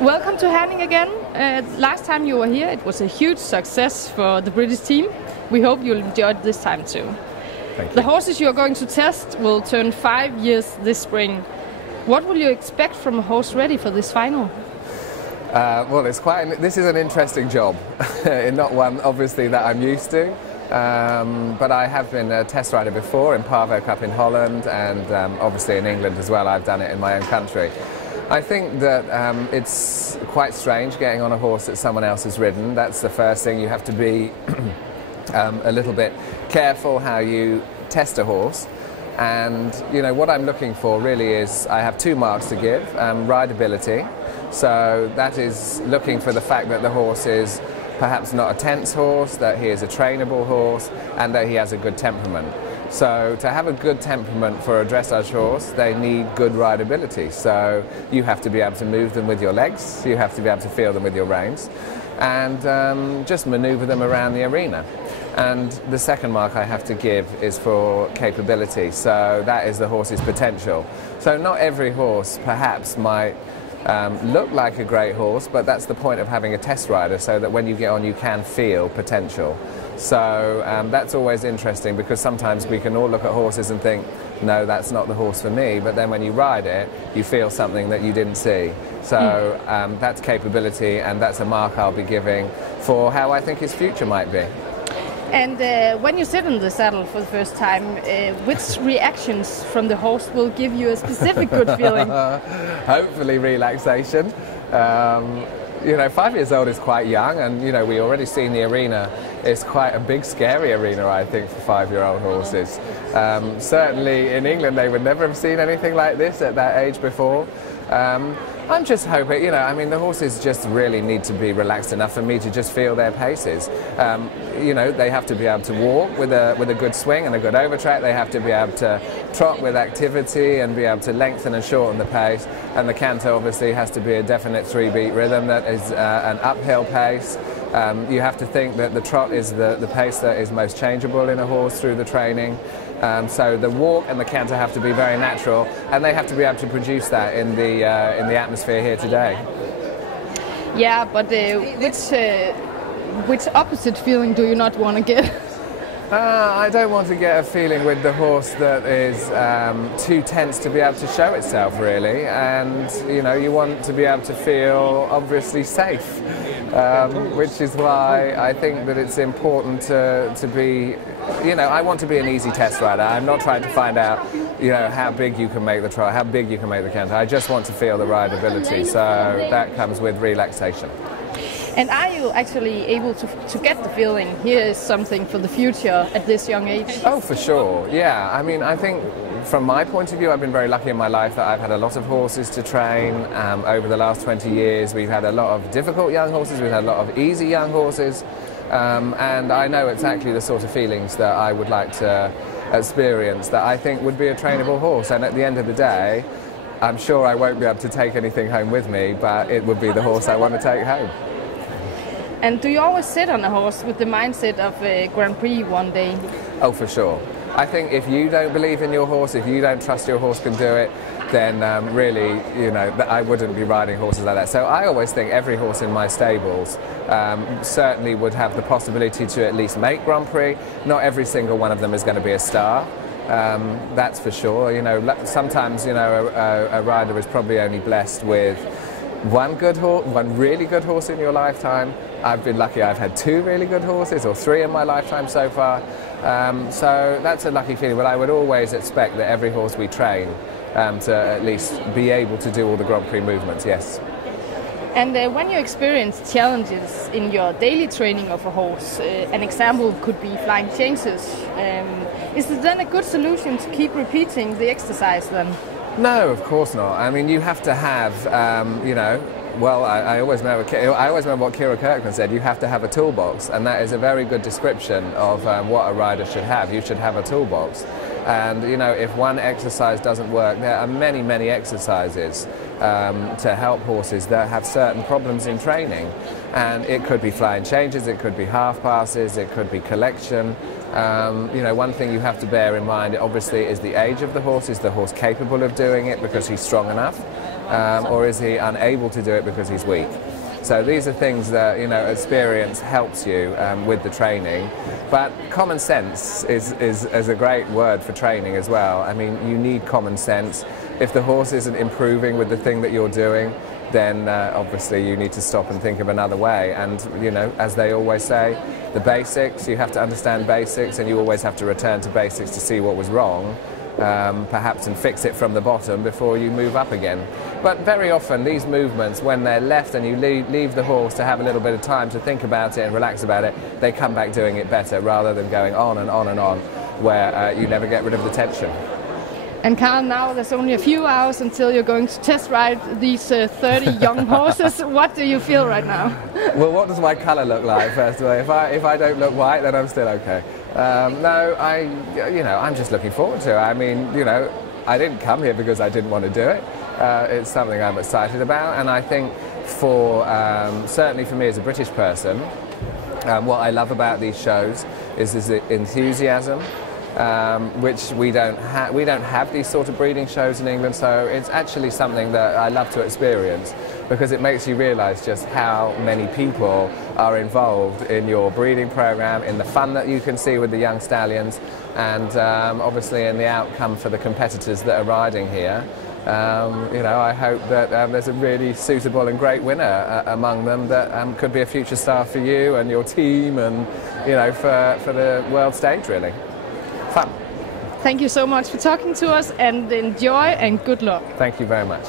Welcome to Herning again. Last time you were here, it was a huge success for the British team. We hope you'll enjoy it this time too. Thank you. The horses you are going to test will turn 5 years this spring. What will you expect from a horse ready for this final? Well, this is an interesting job, not one obviously that I'm used to. But I have been a test rider before in Pavo Cup in Holland, and obviously in England as well. I've done it in my own country. I think that it's quite strange getting on a horse that someone else has ridden. That's the first thing. You have to be a little bit careful how you test a horse. And you know what I'm looking for really is I have 2 marks to give: rideability. So that is looking for the fact that the horse is perhaps not a tense horse, that he is a trainable horse, and that he has a good temperament. So to have a good temperament for a dressage horse, they need good rideability. So you have to be able to move them with your legs, you have to be able to feel them with your reins, and just maneuver them around the arena. And the second mark I have to give is for capability. So that is the horse's potential. So not every horse perhaps might look like a great horse, but that's the point of having a test rider, so that when you get on you can feel potential. So that's always interesting, because sometimes we can all look at horses and think, no, that's not the horse for me, but then when you ride it you feel something that you didn't see. So that's capability, and that's a mark I'll be giving for how I think his future might be. And when you sit in the saddle for the first time, which reactions from the horse will give you a specific good feeling? Hopefully relaxation. You know, 5 years old is quite young, and you know, we already seen the arena. It's quite a big, scary arena, I think, for 5-year-old horses. Certainly in England they would never have seen anything like this at that age before. I'm just hoping, you know, I mean, the horses just really need to be relaxed enough for me to just feel their paces. You know, they have to be able to walk with a good swing and a good overtrack. They have to be able to trot with activity and be able to lengthen and shorten the pace. And the canter obviously has to be a definite 3-beat rhythm that is an uphill pace. You have to think that the trot is the pace that is most changeable in a horse through the training. So the walk and the canter have to be very natural, and they have to be able to produce that in the atmosphere here today. Yeah, but which opposite feeling do you not want to get? I don't want to get a feeling with the horse that is too tense to be able to show itself, really. And you know, you want to be able to feel obviously safe, which is why I think that it's important to be. You know, I want to be an easy test rider. I'm not trying to find out, you know, how big you can make the trot, how big you can make the canter. I just want to feel the rideability. So that comes with relaxation. And are you actually able to get the feeling, here is something for the future at this young age? Oh, for sure, yeah. I mean, I think from my point of view, I've been very lucky in my life that I've had a lot of horses to train. Over the last 20 years, we've had a lot of difficult young horses, we've had a lot of easy young horses. And I know exactly the sort of feelings that I would like to experience that I think would be a trainable horse. And at the end of the day, I'm sure I won't be able to take anything home with me, but it would be the horse I want to take home. And do you always sit on a horse with the mindset of a Grand Prix one day? Oh, for sure. I think if you don't believe in your horse, if you don't trust your horse can do it, then really, you know, I wouldn't be riding horses like that. So I always think every horse in my stables certainly would have the possibility to at least make Grand Prix. Not every single one of them is going to be a star. That's for sure. You know, sometimes, you know, a rider is probably only blessed with one really good horse in your lifetime. I've been lucky, I've had 2 really good horses, or 3 in my lifetime so far. So that's a lucky feeling, but I would always expect that every horse we train to at least be able to do all the Grand Prix movements, yes. And when you experience challenges in your daily training of a horse, an example could be flying changes. Is it then a good solution to keep repeating the exercise then? No, of course not. I mean, you have to have, you know, well, I always remember what Kira Kirkman said, you have to have a toolbox, and that is a very good description of what a rider should have. You should have a toolbox. And you know, if one exercise doesn't work, there are many, many exercises to help horses that have certain problems in training. And it could be flying changes, it could be half passes, it could be collection. You know, one thing you have to bear in mind, obviously, is the age of the horse. Is the horse capable of doing it because he's strong enough? Or is he unable to do it because he's weak? So these are things that, you know, experience helps you with the training. But common sense is a great word for training as well. I mean, you need common sense. If the horse isn't improving with the thing that you're doing, then obviously you need to stop and think of another way. And, you know, as they always say, the basics, you have to understand basics, and you always have to return to basics to see what was wrong. Perhaps, and fix it from the bottom before you move up again. But very often these movements, when they're left and you leave the horse to have a little bit of time to think about it and relax about it, they come back doing it better rather than going on and on and on, where you never get rid of the tension. And Carl, now there's only a few hours until you're going to test ride these 30 young horses. What do you feel right now? Well, what does my colour look like, first of all? If I don't look white, then I'm still okay. No, I'm just looking forward to it. I mean, you know, I didn't come here because I didn't want to do it. It's something I'm excited about, and I think certainly for me as a British person, what I love about these shows is the enthusiasm, which we don't have these sort of breeding shows in England, so it's actually something that I love to experience, because it makes you realise just how many people are involved in your breeding program, in the fun that you can see with the young stallions, and obviously in the outcome for the competitors that are riding here. You know, I hope that there's a really suitable and great winner among them that could be a future star for you and your team, and, you know, for the world stage, really. Fun. Thank you so much for talking to us, and enjoy and good luck. Thank you very much.